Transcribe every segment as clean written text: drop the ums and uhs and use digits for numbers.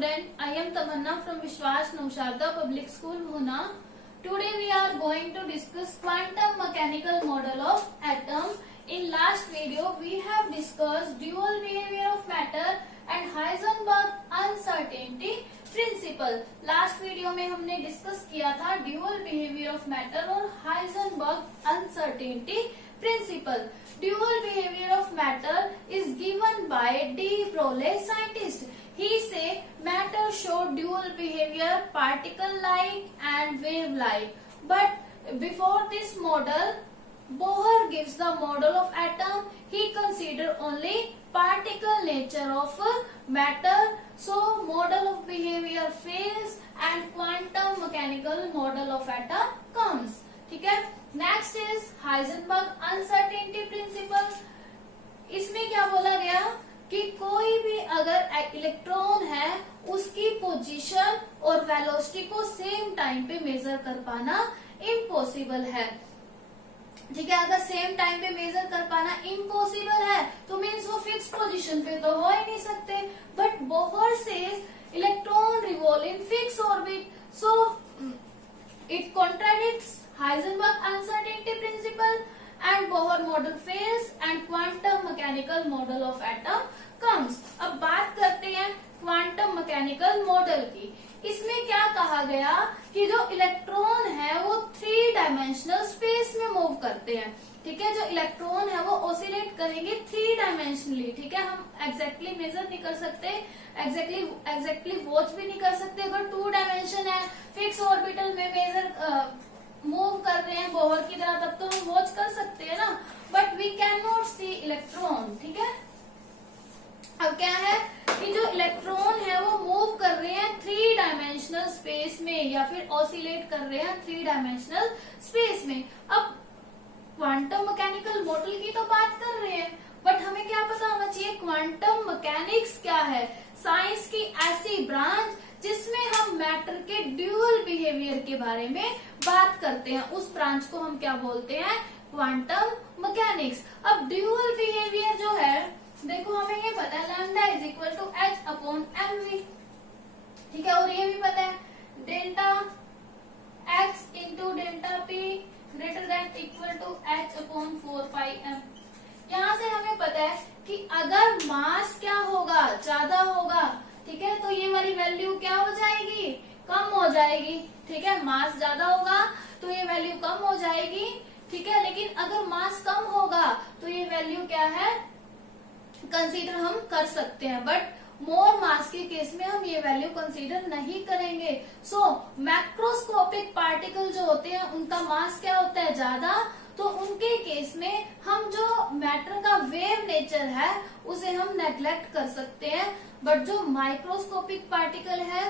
student, I am Tamanna from Vishwas Nausharda Public School, Bhuna. Today we are going to discuss quantum mechanical model of atom. In last video we have discussed dual behavior of matter and Heisenberg uncertainty principle. Last video में हमने discuss किया था dual behavior of matter और Heisenberg uncertainty principle. Dual behavior of matter is given by D. Broglie, scientist. He say matter show dual behavior, particle-like and wave-like. But before this model, Bohr gives the model of atom. He consider only particle nature of matter. So model of behavior fails and quantum mechanical model of atom comes. ठीक है. Next is Heisenberg uncertainty principle. इसमें क्या बोला गया कि कोई भी अगर इलेक्ट्रॉन है उसकी पोजीशन और वेलोसिटी को सेम टाइम पे मेजर कर पाना इम्पॉसिबल है. ठीक है. अगर सेम टाइम पे मेजर कर पाना इम्पॉसिबल है तो मीन्स वो फिक्स पोजीशन पे तो हो ही नहीं सकते. But Bohr says electron revolve in fix orbit, so it contradicts Heisenberg uncertainty principle and Bohr model fails and quantum mechanical model of atom comes. अब बात करते हैं क्वांटम मैकेनिकल मॉडल की. इसमें क्या कहा गया कि जो इलेक्ट्रॉन है वो 3 डायमेंशनल स्पेस में मूव करते हैं. ठीक है. जो इलेक्ट्रॉन है वो ऑसिलेट करेंगे 3 डायमेंशनली. ठीक है. हम एग्जैक्टली मेजर नहीं कर सकते, एग्जैक्टली वॉच भी नहीं कर सकते. अगर 2 डायमेंशन है, फिक्स ऑर्बिटल में मेजर मूव कर रहे हैं बोहर की तरह, तब तो हम वॉच कर सकते हैं ना. But we can not see electron. ठीक है. अब क्या है कि जो इलेक्ट्रॉन है वो मूव कर रहे हैं 3 डायमेंशनल स्पेस में या फिर ऑसिलेट कर रहे हैं 3 डायमेंशनल स्पेस में. अब क्वांटम मैकेनिकल मॉडल की तो बात कर रहे हैं, बट हमें क्या पता होना चाहिए क्वांटम मैकेनिक्स क्या है. साइंस की ऐसी ब्रांच जिसमें हम मैटर के ड्यूअल बिहेवियर के बारे में बात करते हैं, उस ब्रांच को हम क्या बोलते हैं, क्वांटम मैकेनिक्स. अब ड्यूअल बिहेवियर जो है, देखो हमें ये पता है lambda is equal to h upon m v. ठीक है. और ये भी पता है delta x into delta p greater than equal to h upon 4 pi m. यहाँ से हमें पता है कि अगर मास क्या होगा, ज्यादा होगा, ठीक है, तो ये वाली वैल्यू क्या हो जाएगी, कम हो जाएगी. ठीक है. मास ज्यादा होगा तो ये वैल्यू कम हो जाएगी. ठीक है. लेकिन अगर मास कम होगा तो ये वैल्यू क्या है, कंसीडर हम कर सकते हैं. बट मोर मास के केस में हम ये वैल्यू कंसीडर नहीं करेंगे. सो मैक्रोस्कोपिक पार्टिकल जो होते हैं उनका मास क्या होता है, ज्यादा, तो उनके केस में हम जो मैटर का वेव नेचर है उसे हम नेग्लेक्ट कर सकते हैं. बट जो माइक्रोस्कोपिक पार्टिकल है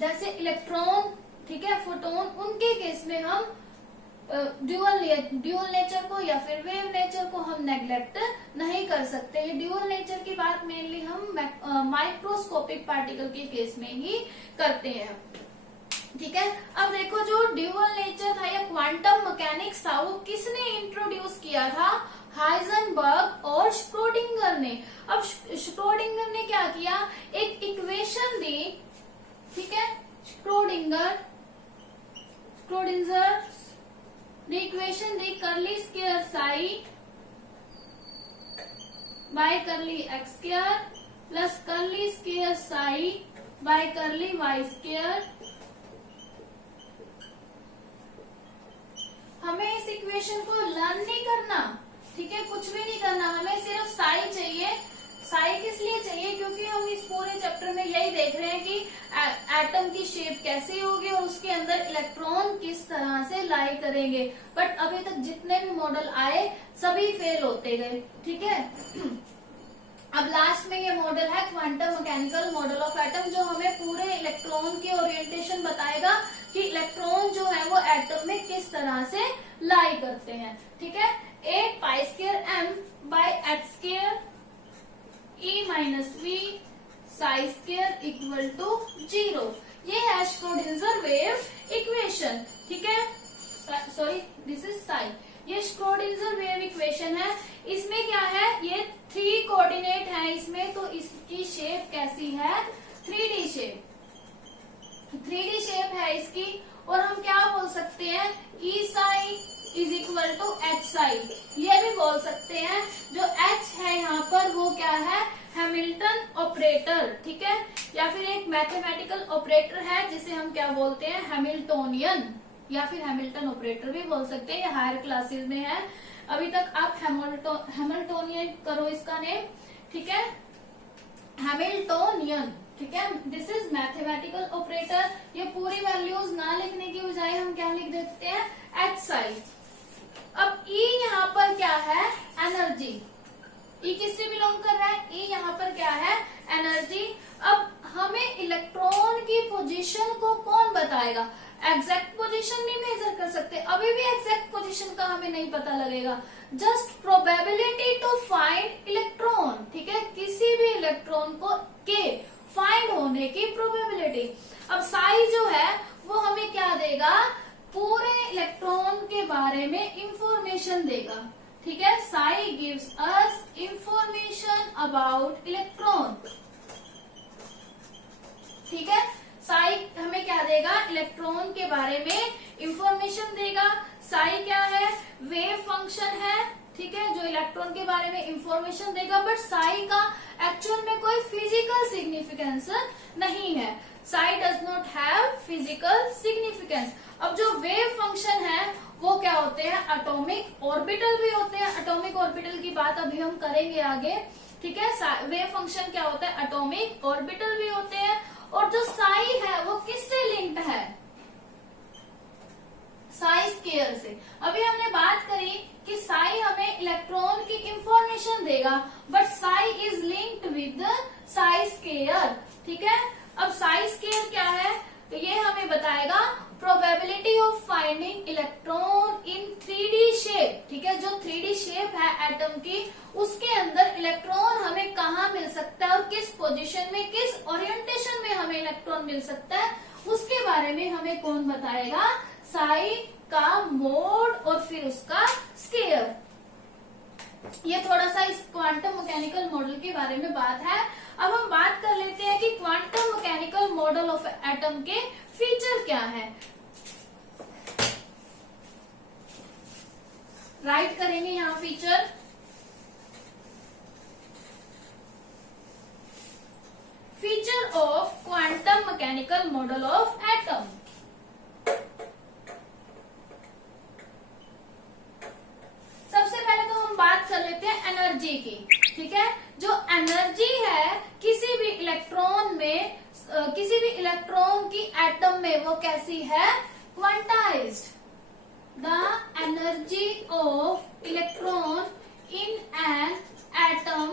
जैसे इलेक्ट्रॉन, ठीक है, फोटोन, उनके केस में हम ड्यूअल नेचर को या फिर वेव नेचर को हम नेग्लेक्ट नहीं कर सकते. ये ड्यूअल नेचर की बात मेनली हम माइक्रोस्कोपिक पार्टिकल के केस में ही करते हैं. ठीक है. अब देखो जो ड्यूअल नेचर था या क्वांटम मैकेनिक्स था वो किसने इंट्रोड्यूस किया था, हाइजेनबर्ग और श्रोडिंगर ने. अब श्रोडिंगर ने क्या किया, एक इक्वेशन दी. ठीक है. Schrodinger the equation the curly square psi by curly x square plus curly square psi by curly y square. हमें इस इक्वेशन को लर्न नहीं करना. ठीक है. कुछ भी नहीं करना, हमें सिर्फ साई चाहिए. साई किस लिए चाहिए, क्योंकि हम इस पूरे चैप्टर में यही देख रहे हैं कि एटम की शेप कैसी होगी और उसके अंदर इलेक्ट्रॉन किस तरह से लाई करेंगे. बट अभी तक जितने भी मॉडल आए सभी फेल होते गए. ठीक है. अब लास्ट में ये मॉडल है quantum mechanical model of atom, जो हमें पूरे इलेक्ट्रॉन की ओरिएंटेशन बताएगा कि इलेक्ट्रॉन जो है वो एटम में किस तरह से लाई करते हैं. ठीक है. 8 pi square m by h square E minus v psi square equal to 0. ये है श्रोडिंगर वेव इक्वेशन. ठीक है. Sorry, this is psi. ये श्रोडिंगर वेव इक्वेशन है. इसमें क्या है, ये 3 कोऑर्डिनेट है इसमें, तो इसकी शेप कैसी है, 3D शेप, 3D शेप है इसकी, और हम क्या बोल सकते हैं, E psi is equal to H psi, ये भी बोल सकते हैं। जो एच है यहाँ पर वो क्या है, हैमिल्टन ऑपरेटर, ठीक है, या फिर एक मैथमेटिकल ऑपरेटर है जिसे हम क्या बोलते हैं, हैमिल्टोनियन, या फिर हैमिल्टन ऑपरेटर भी बोल सकते हैं, ये हायर क्लासेस में है। अभी तक आप हैमिल्टोनियन करो इसका नेम, ठीक है, हैमिल्टोनियन, ठीक है। This is mathematical operator. ये पूरी वैल्यूज ना लिखने की बजाय हम क्या लिख देते हैं, एच साई। अब ई यहाँ पर क्या है, एनर्जी, ई किससे बिलोंग कर रहा है, ई यहाँ पर क्या है, एनर्जी। अब हमें इलेक्ट्रॉन की पोजीशन को कौन बताएगा, एग्जैक्ट पोजीशन नहीं मेजर कर सकते, अभी भी एग्जैक्ट पोजीशन का हमें नहीं पता लगेगा, just probability to find electron, ठीक है, किसी भी इलेक्ट्रॉन को के फाइंड होने की प्रोबेबिलिटी। अब साई जो है वो हमें क्या देगा, पूरे इलेक्ट्रॉन के बारे में इंफॉर्मेशन देगा, ठीक है, Sai gives us information about electron, ठीक है, साई हमें क्या देगा, इलेक्ट्रॉन के बारे में इंफॉर्मेशन देगा। साई क्या है, वेव फंक्शन है, ठीक है, जो इलेक्ट्रॉन के बारे में इंफॉर्मेशन देगा, बट साई का एक्चुअल में कोई फिजिकल सिग्निफिकेंस नहीं है, Sai does not have physical significance. अब जो वेव फंक्शन है वो क्या होते हैं, एटॉमिक ऑर्बिटल भी होते हैं, एटॉमिक ऑर्बिटल की बात अभी हम करेंगे आगे, ठीक है। वेव फंक्शन क्या होता है, एटॉमिक ऑर्बिटल भी होते हैं। और जो साई है वो किससे लिंक्ड है, साई स्केयर से। अभी हमने बात करी कि साई हमें इलेक्ट्रॉन की इंफॉर्मेशन देगा, but Sai is linked with Sai square, ठीक है। अब साई स्केयर क्या है, तो ये हमें बताएगा probability of finding electron in 3D shape, ठीक है, जो 3D शेप है एटम की, उसके अंदर इलेक्ट्रॉन हमें कहाँ मिल सकता है और किस पोजीशन में, किस ओरिएंटेशन में हमें इलेक्ट्रॉन मिल सकता है, उसके बारे में हमें कौन बताएगा, साई का मोड और फिर उसका स्केयर। ये थोड़ा सा इस क्वांटम मैकेनिकल मॉडल के बारे में बात है। अब हम बात कर लेते हैं कि quantum mechanical model of atom के फीचर क्या है। राइट करेंगे यहाँ feature, feature of quantum mechanical model of atom. सबसे पहले तो हम बात कर लेते हैं एनर्जी की, ठीक है। जो एनर्जी है किसी भी इलेक्ट्रॉन में, किसी भी इलेक्ट्रॉन की एटम में, वो कैसी है, quantized. The energy of electron in an atom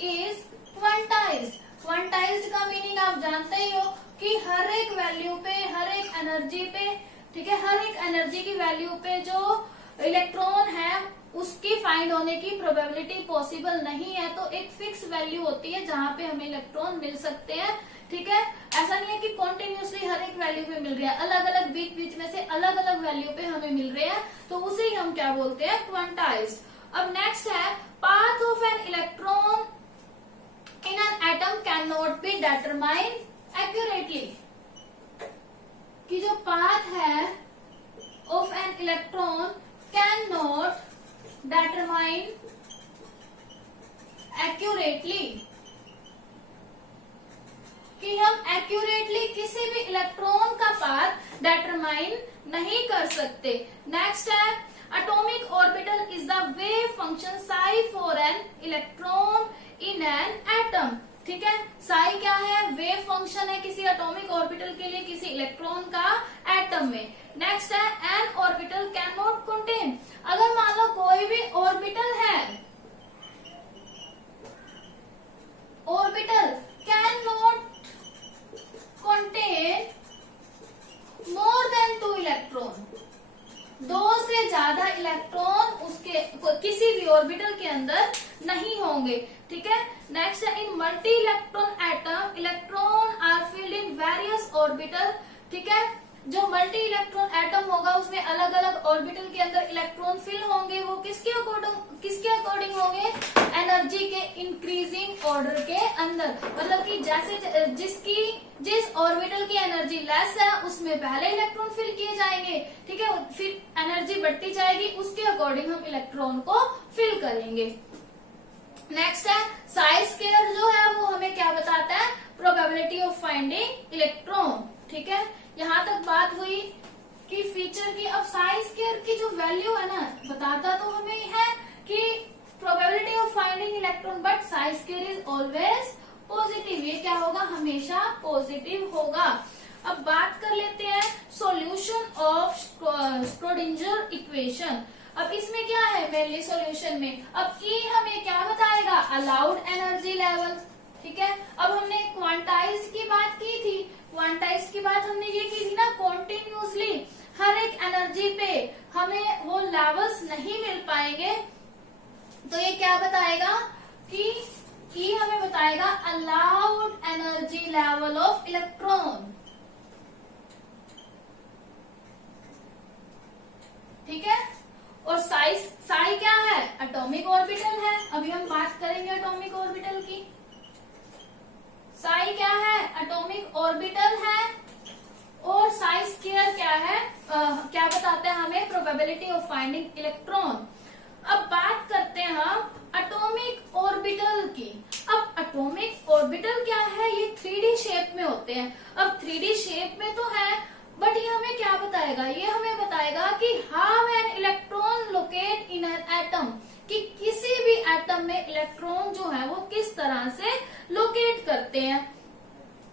is quantized. Quantized का मीनिंग आप जानते ही हो कि हर एक वैल्यू पे, हर एक एनर्जी पे, ठीक है, हर एक एनर्जी की वैल्यू पे जो इलेक्ट्रॉन है उसकी फाइंड होने की प्रोबेबिलिटी पॉसिबल नहीं है, तो एक फिक्स वैल्यू होती है जहां पे हमें इलेक्ट्रॉन मिल सकते हैं, ठीक है। ऐसा नहीं है कि कॉन्टिन्यूसली हर एक वैल्यू पे मिल रहा है, अलग अलग बीच बीच में से अलग अलग वैल्यू पे हमें मिल रहे हैं, तो उसे ही हम क्या बोलते हैं, क्वांटाइज्ड। अब नेक्स्ट है path of an electron in an atom can not be determined accurately, कि जो पाथ है of an electron can not determine accurately, कि हम एक्यूरेटली किसी भी इलेक्ट्रॉन का पाथ डिटरमाइन नहीं कर सकते। नेक्स्ट है atomic orbital is the wave function psi for an electron in an atom, ठीक है। साई क्या है, वेव फंक्शन है किसी एटॉमिक ऑर्बिटल के लिए किसी इलेक्ट्रॉन का एटम में। नेक्स्ट है N orbital can not contain, अगर मान लो कोई भी ऑर्बिटल है, orbital can not contain more than 2 electron, 2 से ज्यादा इलेक्ट्रॉन उसके किसी भी ऑर्बिटल के अंदर नहीं होंगे, ठीक है। नेक्स्ट है in multi electron atom electron are filled in various orbital, ठीक है। जो मल्टी इलेक्ट्रॉन एटम होगा उसमें अलग अलग ऑर्बिटल के अंदर इलेक्ट्रॉन फिल होंगे, वो किसके अकॉर्डिंग होंगे, एनर्जी के इंक्रीजिंग ऑर्डर के अंदर, मतलब कि जैसे जिस ऑर्बिटल की एनर्जी लेस है उसमें पहले इलेक्ट्रॉन फिल किए जाएंगे, ठीक है, फिर एनर्जी बढ़ती जाएगी, उसके अकॉर्डिंग हम इलेक्ट्रॉन को फिल करेंगे। नेक्स्ट है साई स्क्वायर, जो है वो हमें क्या बताता है, प्रोबेबिलिटी ऑफ फाइंडिंग इलेक्ट्रॉन, ठीक है। यहाँ तक बात हुई कि फीचर की। अब साई स्क्वायर की जो वैल्यू है ना, बताता तो हमें है कि probability of finding electron, but Sai square is always positive, ये क्या होगा, हमेशा पॉजिटिव होगा। अब बात कर लेते हैं सॉल्यूशन ऑफ श्रोडिंगर इक्वेशन। अब इसमें क्या है मेनली सॉल्यूशन में, अब ई हमें क्या बताएगा, अलाउड एनर्जी लेवल, ठीक है। अब हमने क्वांटाइज की बात की थी, क्वांटाइज की बात हमने ये की थी ना, कॉन्टिन्यूसली हर एक एनर्जी पे हमें वो लेवल्स नहीं मिल पाएंगे, तो ये क्या बताएगा कि ई हमें बताएगा allowed energy level of electron, ठीक है। और साई क्या है, एटॉमिक ऑर्बिटल है। अभी हम बात करेंगे एटॉमिक ऑर्बिटल की। साई क्या है, एटॉमिक ऑर्बिटल है, और साई स्क्वायर क्या है, क्या बताते हैं हमें, प्रोबेबिलिटी ऑफ फाइंडिंग इलेक्ट्रॉन। अब बात करते हैं हम एटॉमिक ऑर्बिटल की। अब एटॉमिक ऑर्बिटल क्या है, ये 3D शेप में होते हैं। अब 3D शेप में तो है, बट ये हमें क्या बताएगा, ये हमें बताएगा कि how an electron locate in an atom, कि किसी भी एटम में इलेक्ट्रॉन जो है वो किस तरह से लोकेट करते हैं।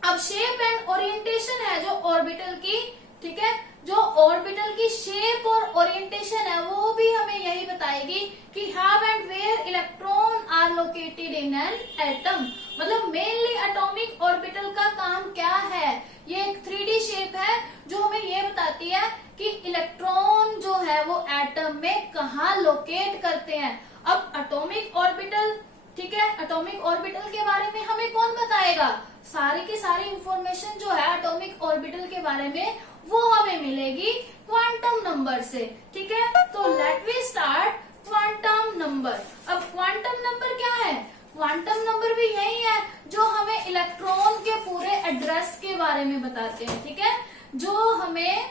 अब शेप एंड ओरिएंटेशन है जो ऑर्बिटल की, ठीक है, जो ऑर्बिटल की शेप और ओरिएंटेशन है वो भी हमें यही बताएगी कि how and where electron are located in an atom. मतलब मेनली एटॉमिक ऑर्बिटल का काम क्या है, ये एक 3D शेप है जो हमें ये बताती है कि इलेक्ट्रॉन जो है वो एटम में कहाँ लोकेट करते हैं। अब एटॉमिक ऑर्बिटल, ठीक है, एटॉमिक ऑर्बिटल के बारे में हमें कौन बताएगा, सारी की सारी इंफॉर्मेशन जो है एटॉमिक ऑर्बिटल के बारे में वो हमें मिलेगी क्वांटम नंबर से, ठीक है। तो let we start quantum number. अब क्वांटम नंबर क्या है, क्वांटम नंबर भी यही है जो हमें इलेक्ट्रॉन के पूरे एड्रेस के बारे में बताते हैं, ठीक है, जो हमें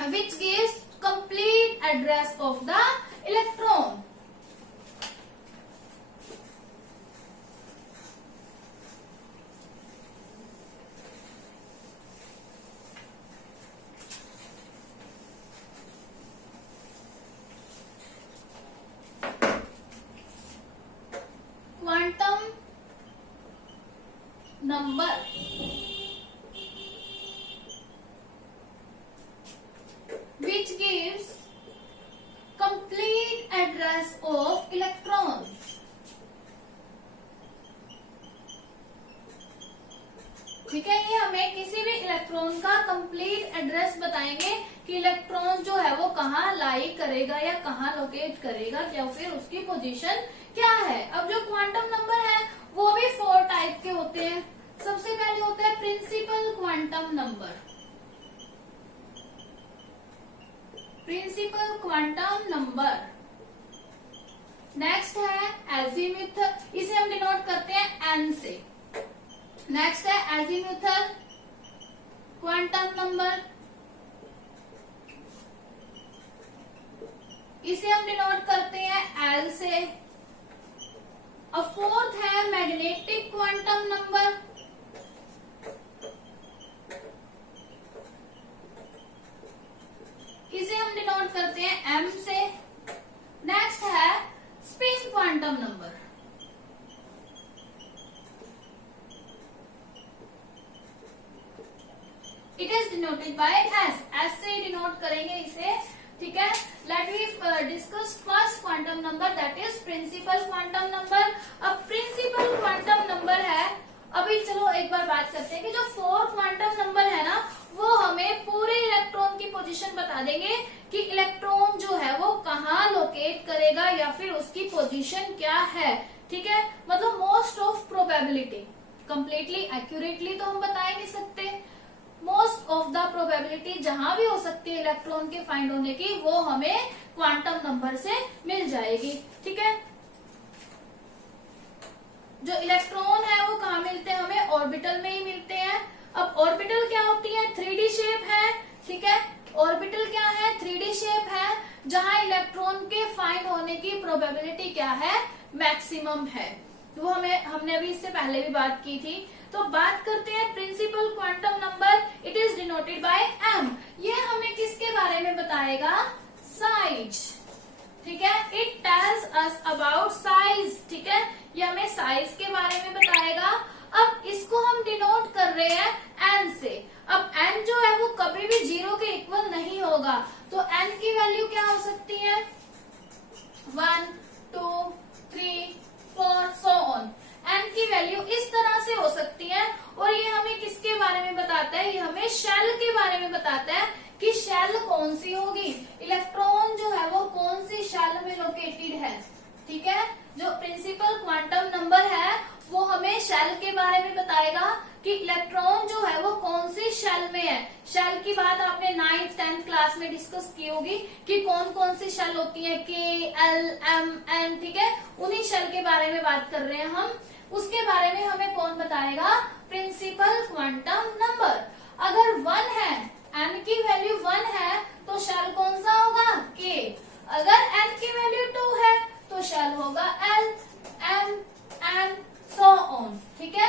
which gives complete address of the electron. Quantum number which gives complete address of electron, ठीक है। ये हमें किसी भी इलेक्ट्रॉन का कंप्लीट एड्रेस बताएंगे कि इलेक्ट्रॉन जो है वो कहाँ लाई करेगा या कहाँ लोकेट करेगा, या फिर उसकी पोजीशन क्या है। अब जो क्वांटम नंबर है वो भी 4 टाइप के होते हैं। सबसे पहले होता है principal quantum number, principal quantum number. Next है एजीमुथ, इसे हम डिनोट करते हैं एन से। नेक्स्ट है एजीमुथल क्वांटम नंबर, इसे हम डिनोट करते हैं एल से। अब फोर्थ है मैग्नेटिक क्वांटम नंबर, इसे हम डिनोट करते हैं एम से। नेक्स्ट है spin quantum number, it is denoted by s, s से डिनोट करेंगे इसे, ठीक है। Let we discuss first quantum number, that is principal quantum number. अब प्रिंसिपल क्वांटम नंबर है, अभी चलो एक बार बात करते हैं कि जो 4 क्वांटम नंबर है ना वो हमें पूरे इलेक्ट्रॉन की पोजीशन बता देंगे कि इलेक्ट्रॉन जो है वो कहाँ लोकेट करेगा या फिर उसकी पोजीशन क्या है, ठीक है। मतलब most of probability, completely accurately तो हम बता ही नहीं सकते, मोस्ट ऑफ द प्रोबेबिलिटी जहां भी हो सकती है इलेक्ट्रॉन के फाइंड होने की वो हमें क्वांटम नंबर से मिल जाएगी, ठीक है। जो इलेक्ट्रॉन है वो कहाँ मिलते हैं, हमें ऑर्बिटल में ही मिलते हैं। अब ऑर्बिटल क्या होती है, 3D शेप है, ठीक है। ऑर्बिटल क्या है, 3D शेप है, जहां इलेक्ट्रॉन के फाइंड होने की प्रोबेबिलिटी क्या है, मैक्सिमम है। वो हमने अभी इससे पहले भी बात की थी। तो बात करते हैं principal quantum number, it is denoted by m। ये हमें किसके बारे में बताएगा, साइज, ठीक है। It tells us about size, ठीक है, ये हमें साइज के बारे में बताएगा। अब इसको हम डिनोट कर रहे हैं n से। अब n जो है वो कभी भी 0 के इक्वल नहीं होगा, तो n की वैल्यू क्या हो सकती है, 1 2 3 4 सो ऑन। n की वैल्यू इस तरह से हो सकती है। और ये हमें किसके बारे में बताता है, ये हमें शेल के बारे में बताता है कि शेल कौन सी होगी, इलेक्ट्रॉन जो है वो कौन सी शेल में लोकेटेड है, ठीक है। जो प्रिंसिपल क्वांटम नंबर है वो हमें शेल के बारे में बताएगा कि इलेक्ट्रॉन जो है वो कौन सी शेल में है। शेल की बात आपने 9th 10th क्लास में डिस्कस की होगी कि कौन कौन सी शेल होती है, के, एल, एम, एन, ठीक है। उन्हीं शेल के बारे में बात कर रहे हैं हम। उसके बारे में हमें कौन बताएगा, प्रिंसिपल क्वांटम नंबर। अगर 1 है, n की वैल्यू 1 है, तो शेल कौन सा होगा, के। अगर n की वैल्यू 2 है तो शेल होगा L, M, N, so on, ठीक है।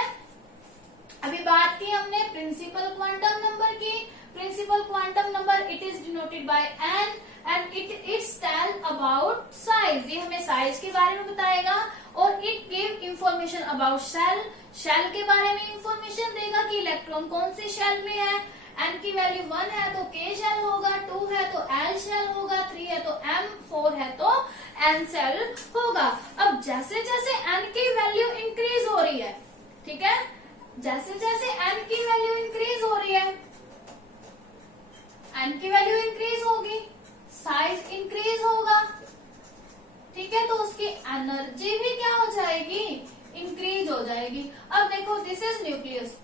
अभी बात की हमने प्रिंसिपल क्वांटम नंबर की। Principal quantum number it is denoted by n and it's tell about size, ये हमें साइज के बारे में बताएगा। और it give information about shell, shell के बारे में इंफॉर्मेशन देगा कि इलेक्ट्रॉन कौन सी शेल में है। n की वैल्यू 1 है तो k शेल होगा, 2 है तो l शेल होगा, 3 है तो m, 4 है तो n शेल होगा। अब जैसे जैसे n की वैल्यू इंक्रीज हो रही है, ठीक है, जैसे जैसे n की वैल्यू इंक्रीज हो रही है, n की वैल्यू इंक्रीज होगी, साइज इंक्रीज होगा, ठीक है, तो उसकी एनर्जी भी क्या हो जाएगी, इंक्रीज हो जाएगी। अब देखो दिस इज न्यूक्लियस,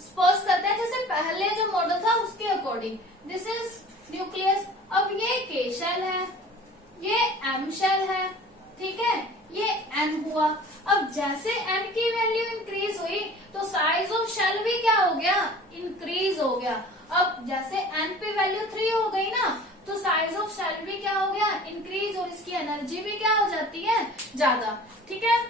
सपोज करते हैं जैसे पहले जो मॉडल था उसके अकॉर्डिंग, दिस इज न्यूक्लियस। अब ये के शेल है, ये एम शेल है, ठीक है, ये n हुआ। अब जैसे n की वैल्यू इंक्रीज हुई तो साइज ऑफ शेल भी क्या हो गया, इंक्रीज हो गया। अब जैसे n पे वैल्यू 3 हो गई ना, तो साइज ऑफ शेल भी क्या हो गया, इंक्रीज, और इसकी एनर्जी भी क्या हो जाती है, ज्यादा, ठीक है।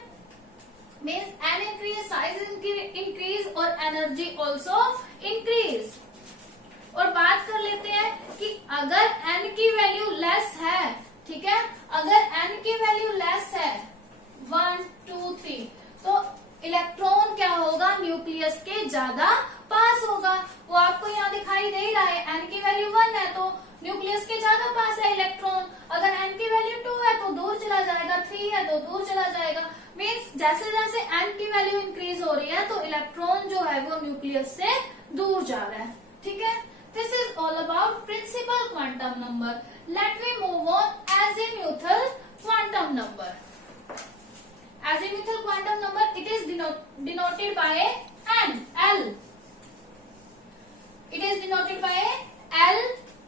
Means n increase, size increase और एनर्जी ऑल्सो इंक्रीज। और बात कर लेते हैं कि अगर n की वैल्यू लेस है, ठीक है, अगर n की वैल्यू लेस है 1 2 3, तो इलेक्ट्रॉन क्या होगा, न्यूक्लियस के ज्यादा पास होगा। वो आपको यहाँ दिखाई दे रहा है, n की वैल्यू 1 है तो न्यूक्लियस के ज्यादा पास है इलेक्ट्रॉन। अगर n की वैल्यू 2 है तो दूर चला जाएगा, 3 है तो दूर चला जाएगा। मीन्स जैसे जैसे n की वैल्यू इंक्रीज हो रही है तो इलेक्ट्रॉन जो है वो न्यूक्लियस से दूर जा रहा है, ठीक है। This is all about principal quantum number. Let me move on azimuthal quantum number. azimuthal quantum number it is denoted by n, l, it is denoted by l,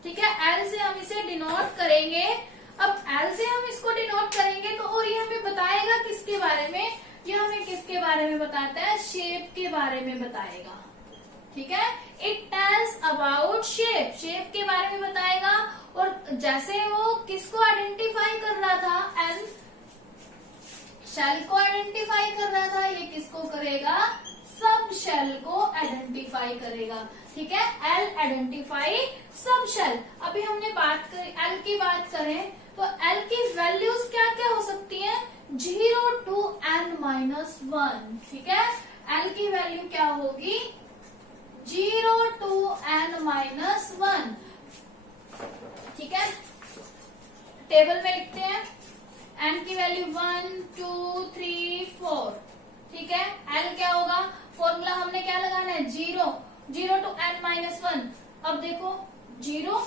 ठीक है। l से हम इसे डिनोट करेंगे। अब l से हम इसको डिनोट करेंगे तो और ये हमें बताएगा किसके बारे में, ये हमें किसके बारे में बताता है, शेप के बारे में बताएगा, ठीक है। It tells about shape, shape के बारे में बताएगा। और जैसे वो किसको आइडेंटिफाई कर रहा था, एन शेल को आइडेंटिफाई कर रहा था, ये किसको करेगा, सब शेल को आइडेंटिफाई करेगा, ठीक है। L identify sub shell. अभी हमने बात करी एल की, बात करें तो एल की वैल्यूज क्या क्या हो सकती हैं, 0 to n-1, ठीक है। एल की वैल्यू क्या होगी, 0 to n-1, ठीक है। टेबल में लिखते हैं, n की वैल्यू 1 2 3 4, ठीक है। l क्या होगा, फॉर्मूला हमने क्या लगाना है, 0 to n-1। अब देखो 0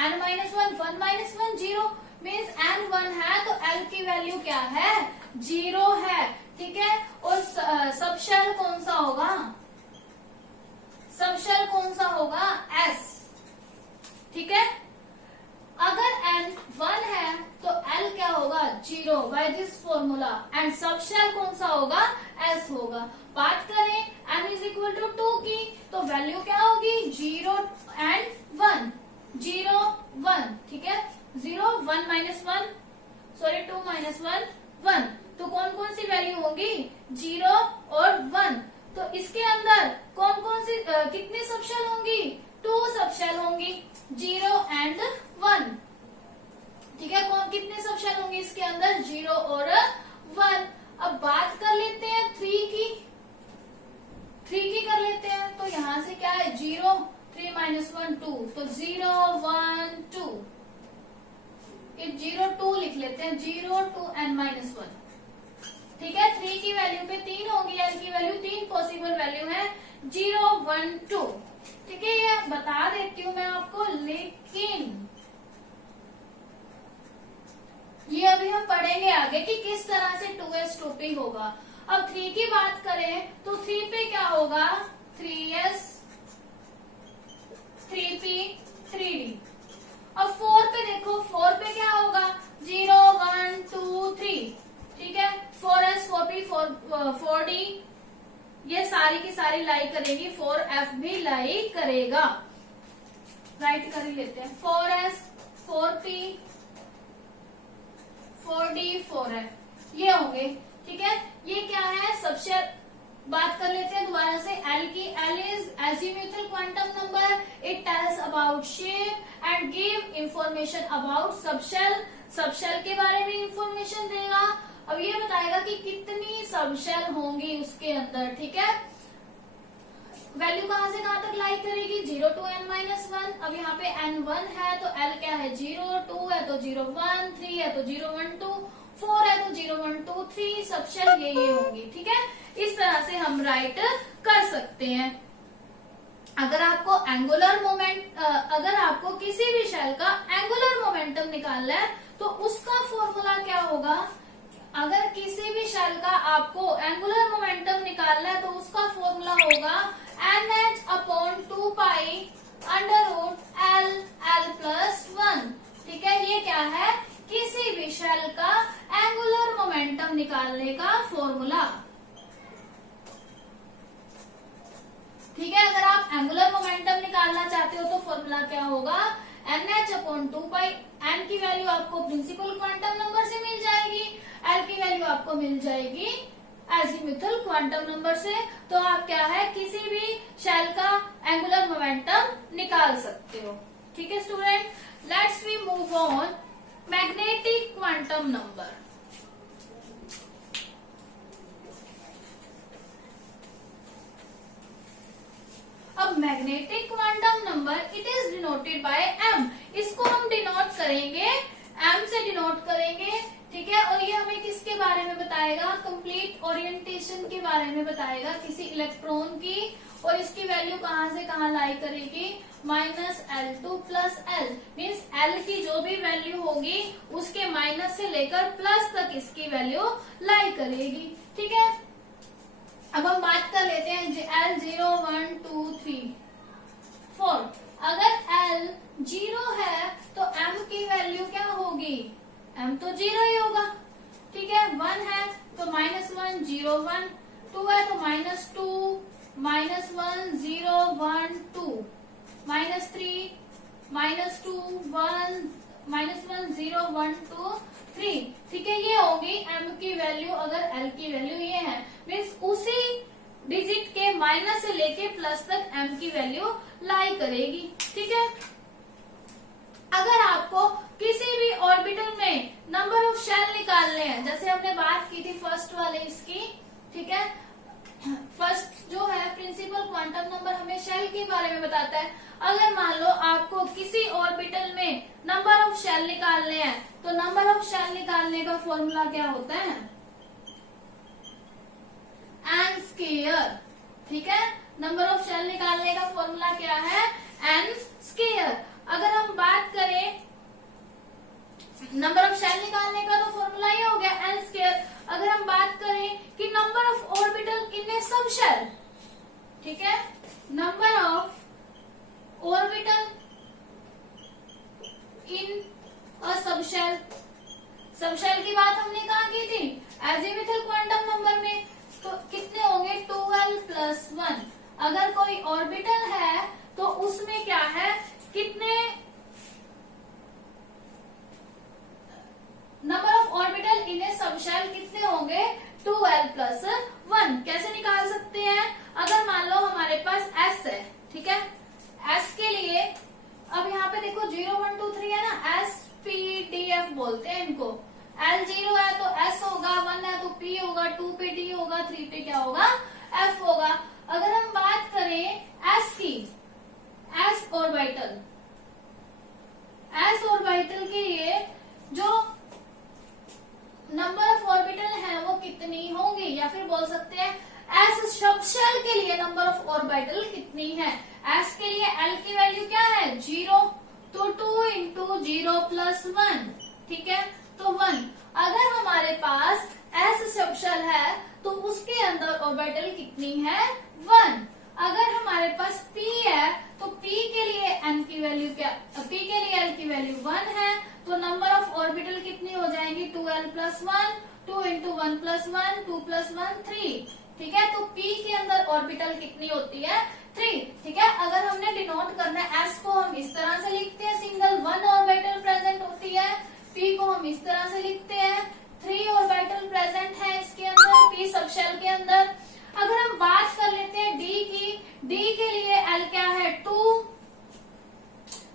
n-1, 1 0 मीन्स n 1 है तो l की वैल्यू क्या है, 0 है, ठीक है। और सब शेल कौन सा होगा, सब शेल कौन सा होगा, s, ठीक है। अगर n 1 है तो l क्या होगा 0 by this formula and sub shell कौन सा होगा s होगा। बात करें n इज इक्वल टू 2 की तो वैल्यू क्या होगी 0 एंड 1 0 1 ठीक है 0 1 माइनस 1 सॉरी 2 माइनस 1 1 तो कौन कौन सी वैल्यू होगी 0 और 1 तो इसके अंदर कौन कौन सी कितनी सबशेल होंगी 2 सबशेल होंगी 0 एंड 1 ठीक है कौन कितने सबशेल होंगे इसके अंदर 0 और 1। अब बात कर लेते हैं 3 की कर लेते हैं तो यहां से क्या है 0 3 माइनस 1 2 तो 0 1 2 ये 0 2 लिख लेते हैं 0 2 एंड माइनस 1 ठीक है 3 की वैल्यू पे 3 होगी एल की वैल्यू 3 पॉसिबल वैल्यू है 0 1 2 ठीक है ये बता देती हूँ मैं आपको लेकिन ये अभी हम पढ़ेंगे आगे कि किस तरह से 2s 2p होगा। अब 3 की बात करें तो 3 पे क्या होगा 3s 3p 3d। अब 4 पे देखो 4 पे क्या होगा 0 1 2 3 ठीक है 4s 4p 4d ये सारी की सारी लाई करेगी 4f भी लाई करेगा राइट कर ही लेते हैं 4s 4p 4d 4f ये होंगे ठीक है। ये क्या है सबसे बात कर लेते हैं दोबारा से L की L is azimuthal quantum number it tells about shape and give information about subshell subshell के बारे में इंफॉर्मेशन देगा। अब ये बताएगा कि कितनी सबशेल होंगी उसके अंदर ठीक है। वैल्यू कहां से कहां तक लाई करेगी 0 टू n माइनस 1। अब यहाँ पे n 1 है तो l क्या है 0 2 है तो 0 1 3 है तो 0 1 2 4 है तो 0 1 2 3 सबशेल ये होंगी ठीक है। इस तरह से हम राइट कर सकते हैं। अगर आपको एंगुलर मोमेंट अगर आपको किसी भी शेल का एंगुलर मोमेंटम निकालना है तो उसका फॉर्मूला क्या होगा। अगर किसी भी शेल का आपको एंगुलर मोमेंटम निकालना है तो उसका फॉर्मूला होगा nh upon 2 pi under root l plus 1 ठीक है। ये क्या है किसी भी शेल का एंगुलर मोमेंटम निकालने का फॉर्मूला ठीक है। अगर आप एंगुलर मोमेंटम निकालना चाहते हो तो फॉर्मूला क्या होगा nh अपॉन 2 पाई n की वैल्यू आपको प्रिंसिपल क्वांटम नंबर से मिल जाएगी l की वैल्यू आपको मिल जाएगी एजीमुथल क्वांटम नंबर से। तो आप क्या है किसी भी शेल का एंगुलर मोमेंटम निकाल सकते हो ठीक है student. Let's we move on magnetic quantum number. अब magnetic quantum number it is denoted by m। इसको हम डिनोट करेंगे m से डिनोट करेंगे ठीक है। और ये हमें किसके बारे में बताएगा कंप्लीट ओरिएंटेशन के बारे में बताएगा किसी इलेक्ट्रॉन की। और इसकी वैल्यू कहां से कहां लाई करेगी minus L2 plus L means L की जो भी वैल्यू होगी उसके माइनस से लेकर प्लस तक इसकी वैल्यू लाई करेगी ठीक है। अब हम बात कर लेते हैं L 0 1 2 3 4। अगर L 0 है तो M की वैल्यू क्या होगी M तो 0 ही होगा ठीक है। 1 है तो माइनस 1 0 1 2 है तो minus 2 minus 1 0 1 2 minus 3 minus 2 1 minus 1 0 1 2 3 ठीक है। ये होगी M की वैल्यू। अगर L की वैल्यू ये है मीन्स उसी डिजिट के माइनस से लेके प्लस तक M की वैल्यू लाई करेगी ठीक है। अगर आपको किसी भी ऑर्बिटल में नंबर ऑफ शेल निकालने हैं जैसे हमने बात की थी फर्स्ट वाले इसकी ठीक है। फर्स्ट जो है प्रिंसिपल क्वांटम नंबर हमें शेल के बारे में बताता है। अगर मान लो आपको किसी ऑर्बिटल में नंबर ऑफ शेल निकालने हैं तो नंबर ऑफ शेल निकालने का फॉर्मूला क्या होता है n स्क्वायर ठीक है। नंबर ऑफ शेल निकालने का फॉर्मूला क्या है n स्क्वायर। अगर हम बात करें नंबर ऑफ शेल निकालने का तो फॉर्मूला ये हो गया n स्क्वायर। अगर हम बात करें कि number of orbital in a sub shell ठीक है नंबर ऑफ ऑर्बिटल इन कितनी होंगी, या फिर बोल सकते हैं एस सबशेल के लिए नंबर ऑफ ऑर्बिटल कितनी है। एस के लिए एल की वैल्यू क्या है 0, तो 2 इंटू 0 प्लस 1, ठीक है, तो 1। अगर हमारे पास एस सबशेल है तो उसके अंदर ऑर्बिटल कितनी है 1। अगर हमारे पास P है तो P के लिए n की वैल्यू क्या, P के लिए L की वैल्यू 1 है, तो नंबर ऑफ ऑर्बिटल कितनी हो जाएंगी 2L plus 1, 2 into 1 plus 1, 2 plus 1 3, ठीक है। तो P के अंदर ऑर्बिटल कितनी होती है 3, ठीक है। अगर हमने डिनोट करना है S को हम इस तरह से लिखते हैं, सिंगल 1 ऑर्बिटल प्रेजेंट होती है। P को हम इस तरह से लिखते हैं, 3 ऑर्बिटल प्रेजेंट है इसके अंदर, P सबशेल के अंदर। अगर हम बात कर लेते हैं D की, D के लिए L क्या है 2,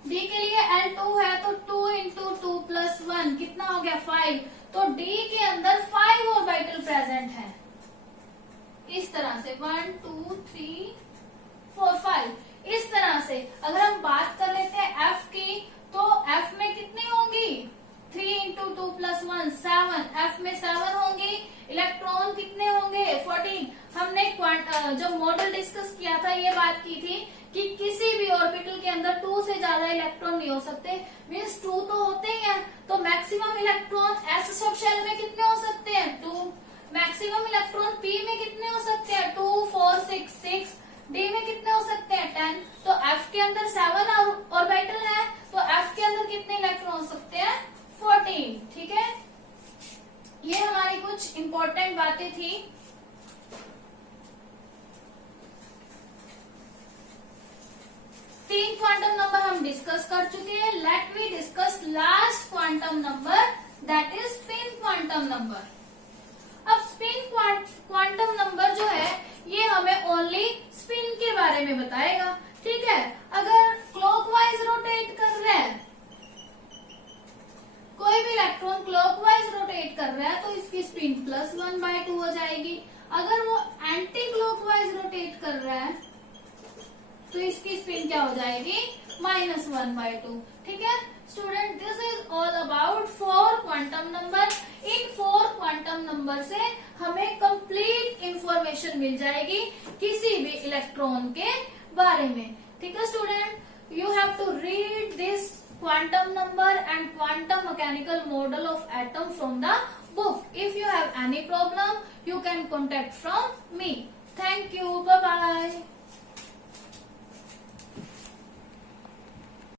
D के लिए L 2 है, तो 2 इंटू 2 प्लस 1 कितना हो गया 5, तो D के अंदर 5 ऑर्बिटल प्रेजेंट है इस तरह से 1 2 3 4 5 इस तरह से। अगर हम बात कर लेते हैं F की, तो F में कितनी होंगी 3 इंटू 2 प्लस 1 7, F में 7 होंगी। इलेक्ट्रॉन कितने होंगे 14। हमने जब मॉडल डिस्कस किया था ये बात की थी कि किसी भी ऑर्बिटल के अंदर 2 से ज्यादा इलेक्ट्रॉन नहीं हो सकते, मीन्स 2 तो होते ही हैं, तो मैक्सिमम इलेक्ट्रॉन एस सबशेल में कितने हो सकते हैं 2। मैक्सिमम इलेक्ट्रॉन P में कितने हो सकते हैं 2 4 6 6, D में कितने हो सकते हैं 10। तो F के अंदर 7 ऑर्बिटल है, तो F के अंदर कितने इलेक्ट्रॉन हो सकते हैं 14, ठीक है। ये हमारी कुछ इंपॉर्टेंट बातें थी। तीन क्वांटम नंबर हम डिस्कस कर चुके हैं। Let we discuss last quantum number, that is spin quantum number. अब स्पिन क्वांटम नंबर जो है ये हमें ओनली स्पिन के बारे में बताएगा, ठीक है। अगर क्लॉकवाइज रोटेट कर रहा है, कोई भी इलेक्ट्रॉन क्लॉकवाइज रोटेट कर रहा है तो इसकी स्पिन +1/2 हो जाएगी। अगर वो एंटी क्लॉकवाइज रोटेट कर रहा है तो इसकी स्पिन क्या हो जाएगी -1/2, ठीक है। Student, this is all about 4 quantum number. In 4 quantum number से हमें कंप्लीट इंफॉर्मेशन मिल जाएगी किसी भी इलेक्ट्रॉन के बारे में, ठीक है। Student, you have to read this quantum number and quantum mechanical model of atom from the book. If you have any problem, you can contact from me. Thank you. Bye bye.